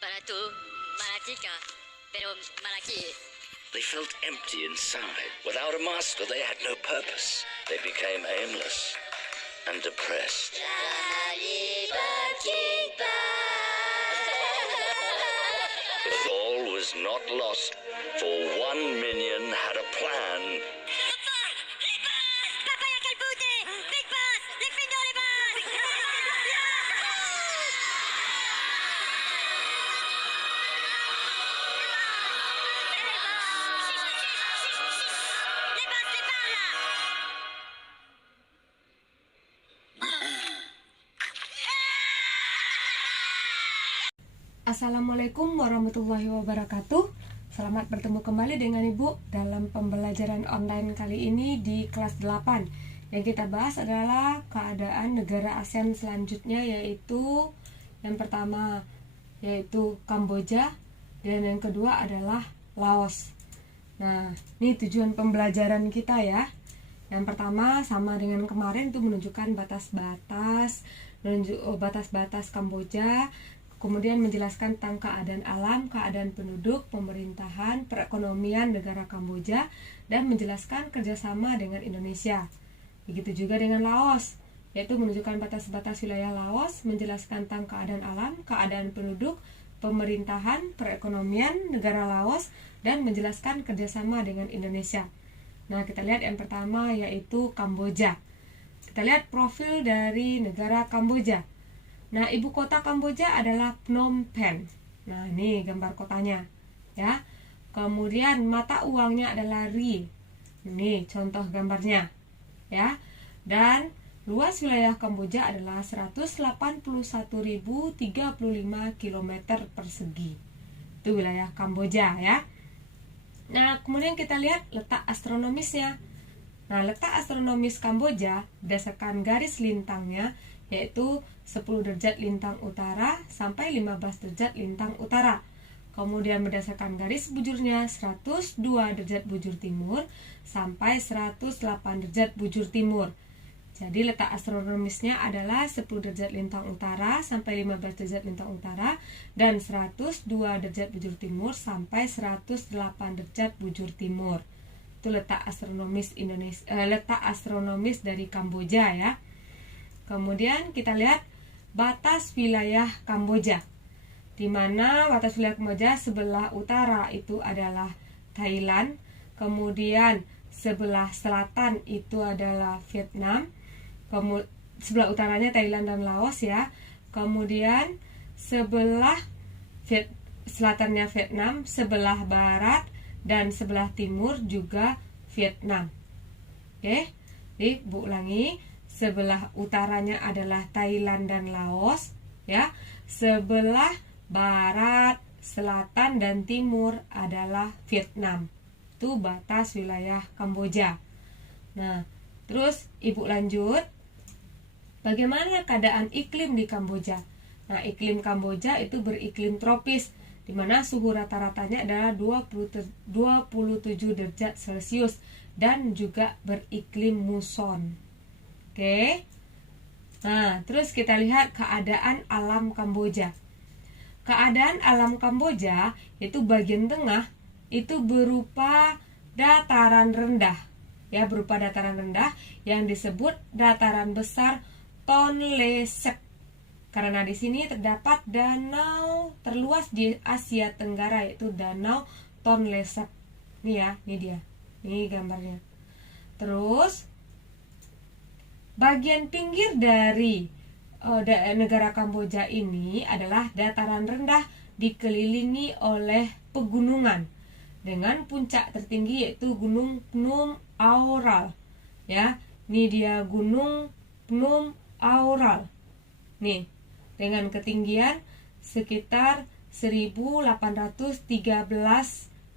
Para tú, para chica, pero malaki. They felt empty inside. Without a master, they had no purpose. They became aimless and depressed. But all was not lost, for one minion had a plan. Assalamualaikum warahmatullahi wabarakatuh. Selamat bertemu kembali dengan Ibu dalam pembelajaran online kali ini di kelas 8. Yang kita bahas adalah keadaan negara ASEAN selanjutnya, yaitu yang pertama yaitu Kamboja dan yang kedua adalah Laos. Nah, ini tujuan pembelajaran kita ya. Yang pertama sama dengan kemarin, itu menunjukkan batas-batas Kamboja. Kemudian menjelaskan tentang keadaan alam, keadaan penduduk, pemerintahan, perekonomian negara Kamboja, dan menjelaskan kerjasama dengan Indonesia. Begitu juga dengan Laos, yaitu menunjukkan batas-batas wilayah Laos, menjelaskan tentang keadaan alam, keadaan penduduk, pemerintahan, perekonomian negara Laos, dan menjelaskan kerjasama dengan Indonesia. Nah, kita lihat yang pertama yaitu Kamboja. Kita lihat profil dari negara Kamboja. Nah, ibu kota Kamboja adalah Phnom Penh. Nah, ini gambar kotanya, ya. Kemudian mata uangnya adalah Ri. Ini contoh gambarnya, ya. Dan luas wilayah Kamboja adalah 181.035 km persegi. Itu wilayah Kamboja, ya. Nah, kemudian kita lihat letak astronomisnya. Nah, letak astronomis Kamboja berdasarkan garis lintangnya yaitu 10 derajat lintang utara sampai 15 derajat lintang utara. Kemudian berdasarkan garis bujurnya 102 derajat bujur timur sampai 108 derajat bujur timur. Jadi letak astronomisnya adalah 10 derajat lintang utara sampai 15 derajat lintang utara dan 102 derajat bujur timur sampai 108 derajat bujur timur. Itu letak astronomis Indonesia, letak astronomis dari Kamboja ya. Kemudian kita lihat batas wilayah Kamboja, di mana batas wilayah Kamboja sebelah utara itu adalah Thailand, kemudian sebelah selatan itu adalah Vietnam, sebelah utaranya Thailand dan Laos ya, kemudian sebelah selatannya Vietnam, sebelah barat dan sebelah timur juga Vietnam. Oke, Bu ulangi. Sebelah utaranya adalah Thailand dan Laos, ya. Sebelah barat, selatan dan timur adalah Vietnam. Itu batas wilayah Kamboja. Nah, terus Ibu lanjut. Bagaimana keadaan iklim di Kamboja? Nah, iklim Kamboja itu beriklim tropis, di mana suhu rata-ratanya adalah 27 derajat Celcius dan juga beriklim muson. Oke. Nah, terus kita lihat keadaan alam Kamboja. Keadaan alam Kamboja itu bagian tengah itu berupa dataran rendah. Ya, berupa dataran rendah yang disebut dataran besar Tonle Sap. Karena di sini terdapat danau terluas di Asia Tenggara yaitu Danau Tonle Sap. Nih ya, ini dia. Ini gambarnya. Terus bagian pinggir dari negara Kamboja ini adalah dataran rendah dikelilingi oleh pegunungan dengan puncak tertinggi yaitu Gunung Phnom Aural. Ya, ini dia Gunung Phnom Aural. Nih, dengan ketinggian sekitar 1813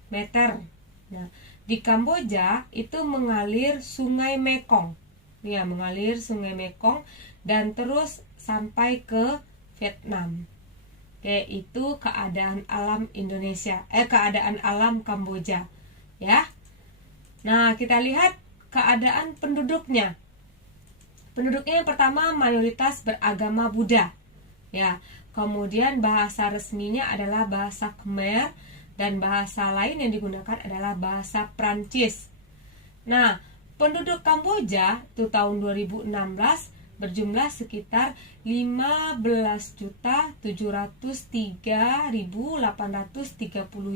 meter. Nah, di Kamboja itu mengalir Sungai Mekong. Ya, mengalir Sungai Mekong dan terus sampai ke Vietnam. Oke, itu keadaan alam keadaan alam Kamboja, ya. Nah, kita lihat keadaan penduduknya. Penduduknya yang pertama mayoritas beragama Buddha. Ya, kemudian bahasa resminya adalah bahasa Khmer dan bahasa lain yang digunakan adalah bahasa Prancis. Nah, penduduk Kamboja itu tahun 2016 berjumlah sekitar 15.703.830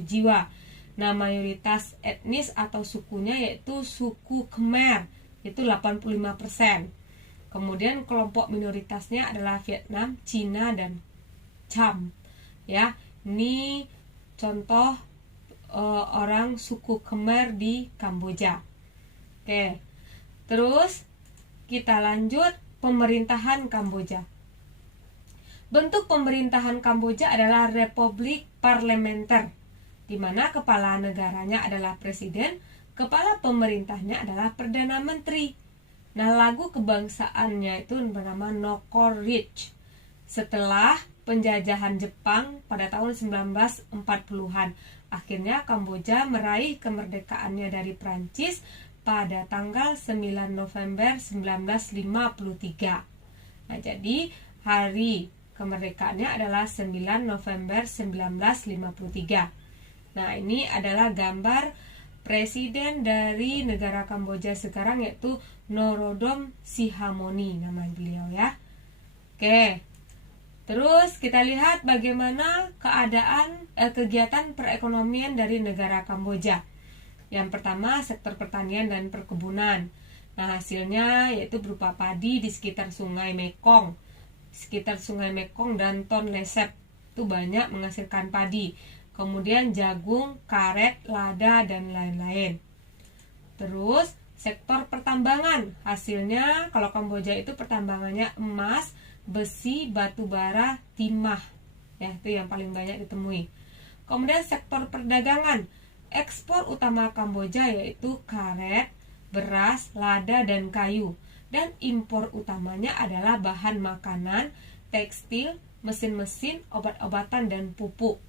jiwa. Nah, mayoritas etnis atau sukunya yaitu suku Khmer, itu 85%. Kemudian kelompok minoritasnya adalah Vietnam, Cina, dan Cham. Ya, ini contoh orang suku Khmer di Kamboja. Oke, terus kita lanjut pemerintahan Kamboja. Bentuk pemerintahan Kamboja adalah republik parlementer, di mana kepala negaranya adalah presiden, kepala pemerintahnya adalah perdana menteri. Nah, lagu kebangsaannya itu bernama Nokoreach. Setelah penjajahan Jepang pada tahun 1940-an, akhirnya Kamboja meraih kemerdekaannya dari Prancis pada tanggal 9 November 1953. Nah, jadi hari kemerdekaannya adalah 9 November 1953. Nah, ini adalah gambar presiden dari negara Kamboja sekarang, yaitu Norodom Sihamoni nama beliau ya. Oke. Terus kita lihat bagaimana kegiatan perekonomian dari negara Kamboja. Yang pertama, sektor pertanian dan perkebunan. Nah, hasilnya yaitu berupa padi di sekitar Sungai Mekong. Sekitar Sungai Mekong dan Tonle Sap itu banyak menghasilkan padi. Kemudian jagung, karet, lada, dan lain-lain. Terus sektor pertambangan, hasilnya kalau Kamboja itu pertambangannya emas, besi, batu bara, timah. Ya, itu yang paling banyak ditemui. Kemudian sektor perdagangan, ekspor utama Kamboja yaitu karet, beras, lada, dan kayu. Dan impor utamanya adalah bahan makanan, tekstil, mesin-mesin, obat-obatan, dan pupuk.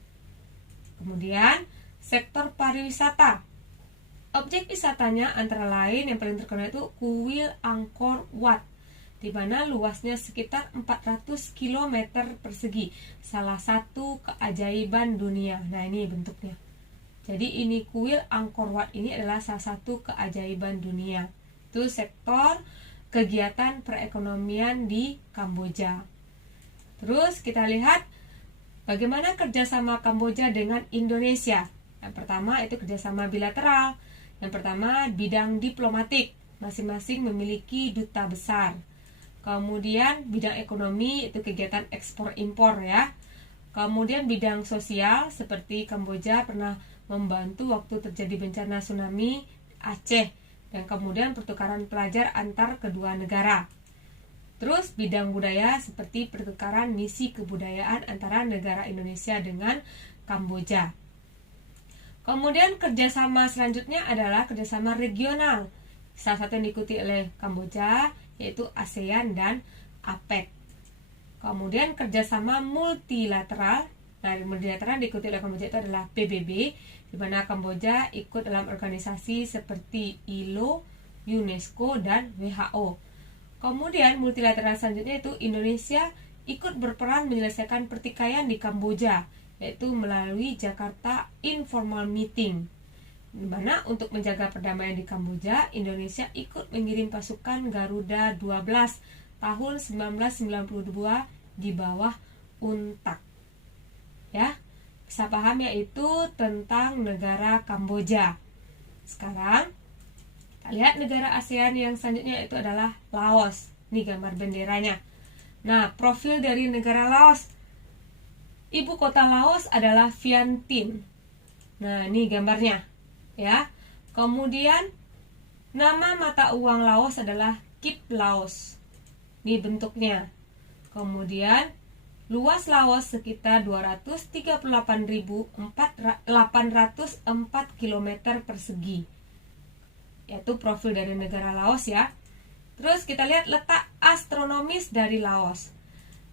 Kemudian sektor pariwisata. Objek wisatanya antara lain yang paling terkenal itu Kuil Angkor Wat, di mana luasnya sekitar 400 km persegi, salah satu keajaiban dunia. Nah, ini bentuknya. Jadi ini kuil Angkor Wat ini adalah salah satu keajaiban dunia. Itu sektor kegiatan perekonomian di Kamboja. Terus kita lihat bagaimana kerjasama Kamboja dengan Indonesia. Yang pertama itu kerjasama bilateral. Yang pertama bidang diplomatik, masing-masing memiliki duta besar. Kemudian bidang ekonomi itu kegiatan ekspor impor ya. Kemudian bidang sosial seperti Kamboja pernah membantu waktu terjadi bencana tsunami Aceh, dan kemudian pertukaran pelajar antar kedua negara. Terus bidang budaya seperti pertukaran misi kebudayaan antara negara Indonesia dengan Kamboja. Kemudian kerjasama selanjutnya adalah kerjasama regional. Salah satu yang diikuti oleh Kamboja yaitu ASEAN dan APEC. Kemudian kerjasama multilateral. Nah, multilateral diikuti oleh Kamboja itu adalah PBB, di mana Kamboja ikut dalam organisasi seperti ILO, UNESCO, dan WHO. Kemudian multilateral selanjutnya itu Indonesia ikut berperan menyelesaikan pertikaian di Kamboja, yaitu melalui Jakarta Informal Meeting, di mana untuk menjaga perdamaian di Kamboja, Indonesia ikut mengirim pasukan Garuda 12 tahun 1992 di bawah UNTAC. Ya, bisa paham yaitu tentang negara Kamboja. Sekarang kita lihat negara ASEAN yang selanjutnya itu adalah Laos. Ini gambar benderanya. Nah, profil dari negara Laos. Ibu kota Laos adalah Vientiane. Nah, ini gambarnya ya. Kemudian nama mata uang Laos adalah Kip Laos. Ini bentuknya. Kemudian luas Laos sekitar 238.804 km persegi. Yaitu profil dari negara Laos ya. Terus kita lihat letak astronomis dari Laos.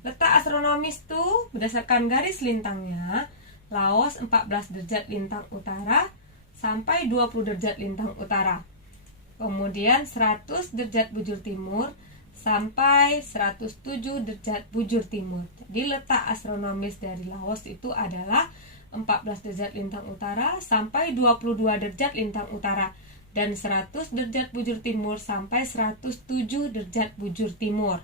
Letak astronomis itu berdasarkan garis lintangnya, Laos 14 derajat lintang utara sampai 20 derajat lintang utara. Kemudian 100 derajat bujur timur sampai 107 derajat bujur timur. Jadi letak astronomis dari Laos itu adalah 14 derajat lintang utara sampai 22 derajat lintang utara, dan 100 derajat bujur timur sampai 107 derajat bujur timur.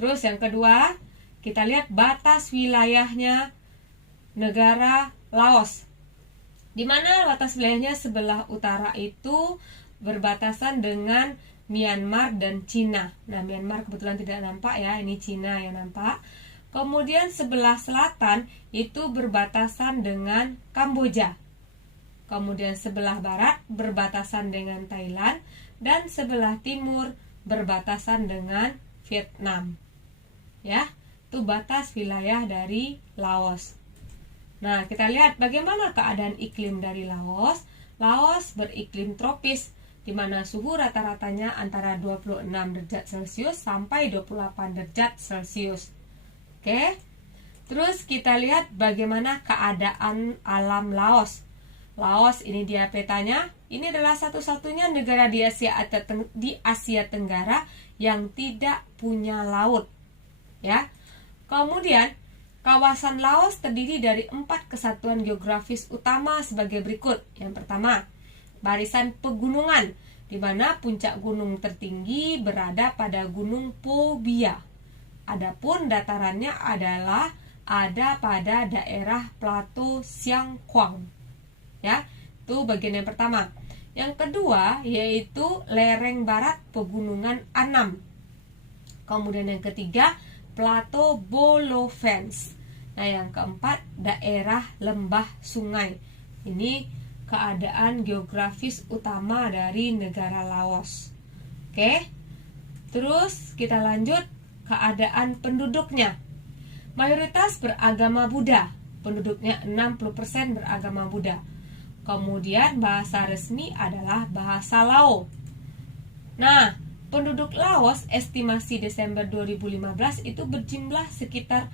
Terus yang kedua, kita lihat batas wilayahnya negara Laos. Di mana batas wilayahnya sebelah utara itu berbatasan dengan Myanmar dan Cina. Nah, Myanmar kebetulan tidak nampak ya, ini Cina yang nampak. Kemudian sebelah selatan itu berbatasan dengan Kamboja. Kemudian sebelah barat berbatasan dengan Thailand, dan sebelah timur berbatasan dengan Vietnam. Ya, itu batas wilayah dari Laos. Nah, kita lihat bagaimana keadaan iklim dari Laos. Laos beriklim tropis, di mana suhu rata-ratanya antara 26 derajat Celcius sampai 28 derajat Celcius. Oke. Terus kita lihat bagaimana keadaan alam Laos. Laos, ini dia petanya. Ini adalah satu-satunya negara di Asia Tenggara yang tidak punya laut. Ya. Kemudian kawasan Laos terdiri dari 4 kesatuan geografis utama sebagai berikut. Yang pertama, barisan pegunungan, di mana puncak gunung tertinggi berada pada Gunung Pho Bia. Adapun datarannya ada pada daerah plato Siang Kuang. Ya, itu bagian yang pertama. Yang kedua yaitu lereng barat pegunungan Annam. Kemudian yang ketiga, plato Bolofens. Nah, yang keempat, daerah lembah sungai. Ini keadaan geografis utama dari negara Laos. Oke. Terus kita lanjut keadaan penduduknya. Mayoritas beragama Buddha. Penduduknya 60% beragama Buddha. Kemudian bahasa resmi adalah bahasa Lao. Nah, penduduk Laos estimasi Desember 2015 itu berjumlah sekitar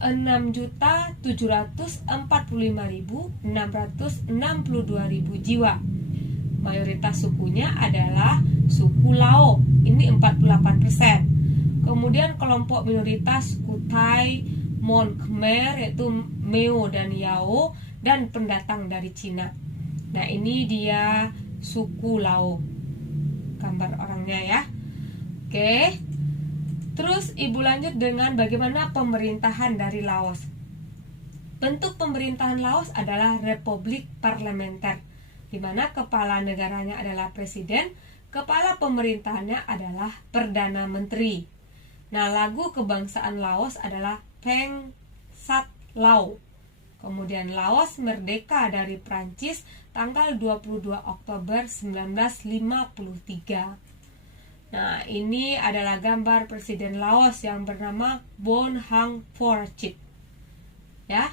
6.745.662 jiwa. Mayoritas sukunya adalah suku Lao, ini 48%. Kemudian kelompok minoritas suku Thai, Mon, Khmer, yaitu Meo dan Yao, dan pendatang dari Cina. Nah, ini dia suku Lao, gambar orangnya ya. Oke. Terus ibu lanjut dengan bagaimana pemerintahan dari Laos. Bentuk pemerintahan Laos adalah republik parlementer, di mana kepala negaranya adalah presiden, kepala pemerintahannya adalah perdana menteri. Nah, lagu kebangsaan Laos adalah Pheng Sat Lao. Kemudian Laos merdeka dari Prancis tanggal 22 Oktober 1953. Nah, ini adalah gambar presiden Laos yang bernama Bon Hang Forchit. Ya.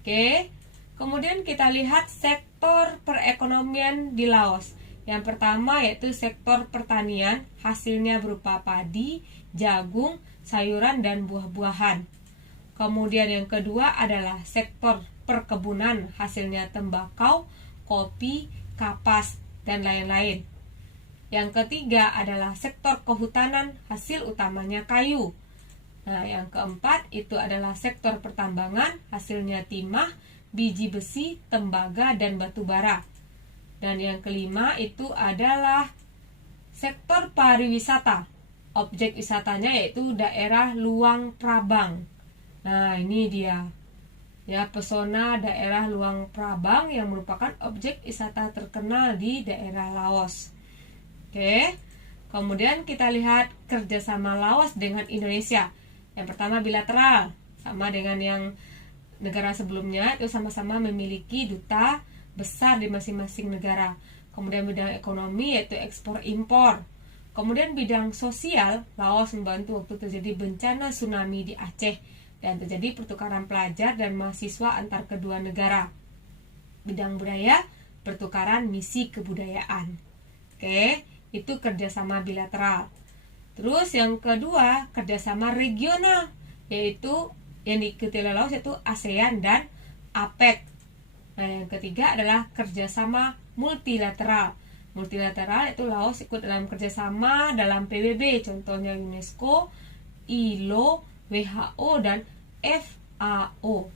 Oke. Kemudian kita lihat sektor perekonomian di Laos. Yang pertama yaitu sektor pertanian, hasilnya berupa padi, jagung, sayuran, dan buah-buahan. Kemudian yang kedua adalah sektor perkebunan, hasilnya tembakau, kopi, kapas, dan lain-lain. Yang ketiga adalah sektor kehutanan, hasil utamanya kayu. Nah, yang keempat itu adalah sektor pertambangan, hasilnya timah, biji besi, tembaga, dan batu bara. Dan yang kelima itu adalah sektor pariwisata. Objek wisatanya yaitu daerah Luang Prabang. Nah, ini dia. Ya, pesona daerah Luang Prabang yang merupakan objek wisata terkenal di daerah Laos. Oke. Kemudian kita lihat kerjasama Laos dengan Indonesia. Yang pertama bilateral, sama dengan yang negara sebelumnya, itu sama-sama memiliki duta besar di masing-masing negara. Kemudian bidang ekonomi yaitu ekspor impor. Kemudian bidang sosial, Laos membantu waktu terjadi bencana tsunami di Aceh dan terjadi pertukaran pelajar dan mahasiswa antar kedua negara. Bidang budaya, pertukaran misi kebudayaan. Oke, itu kerjasama bilateral. Terus yang kedua, kerjasama regional, yaitu yang diikuti oleh Laos yaitu ASEAN dan APEC. Nah, yang ketiga adalah kerjasama multilateral, Multilateral itu Laos ikut dalam kerjasama dalam PBB, contohnya UNESCO, ILO, WHO, dan FAO.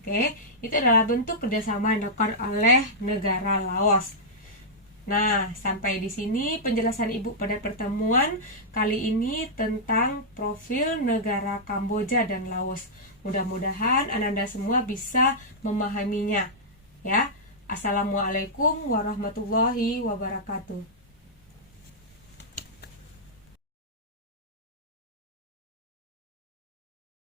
Oke, itu adalah bentuk kerjasama yang dilakukan oleh negara Laos. Nah, sampai di sini penjelasan Ibu pada pertemuan kali ini tentang profil negara Kamboja dan Laos. Mudah-mudahan Ananda semua bisa memahaminya. Ya, Assalamualaikum warahmatullahi wabarakatuh.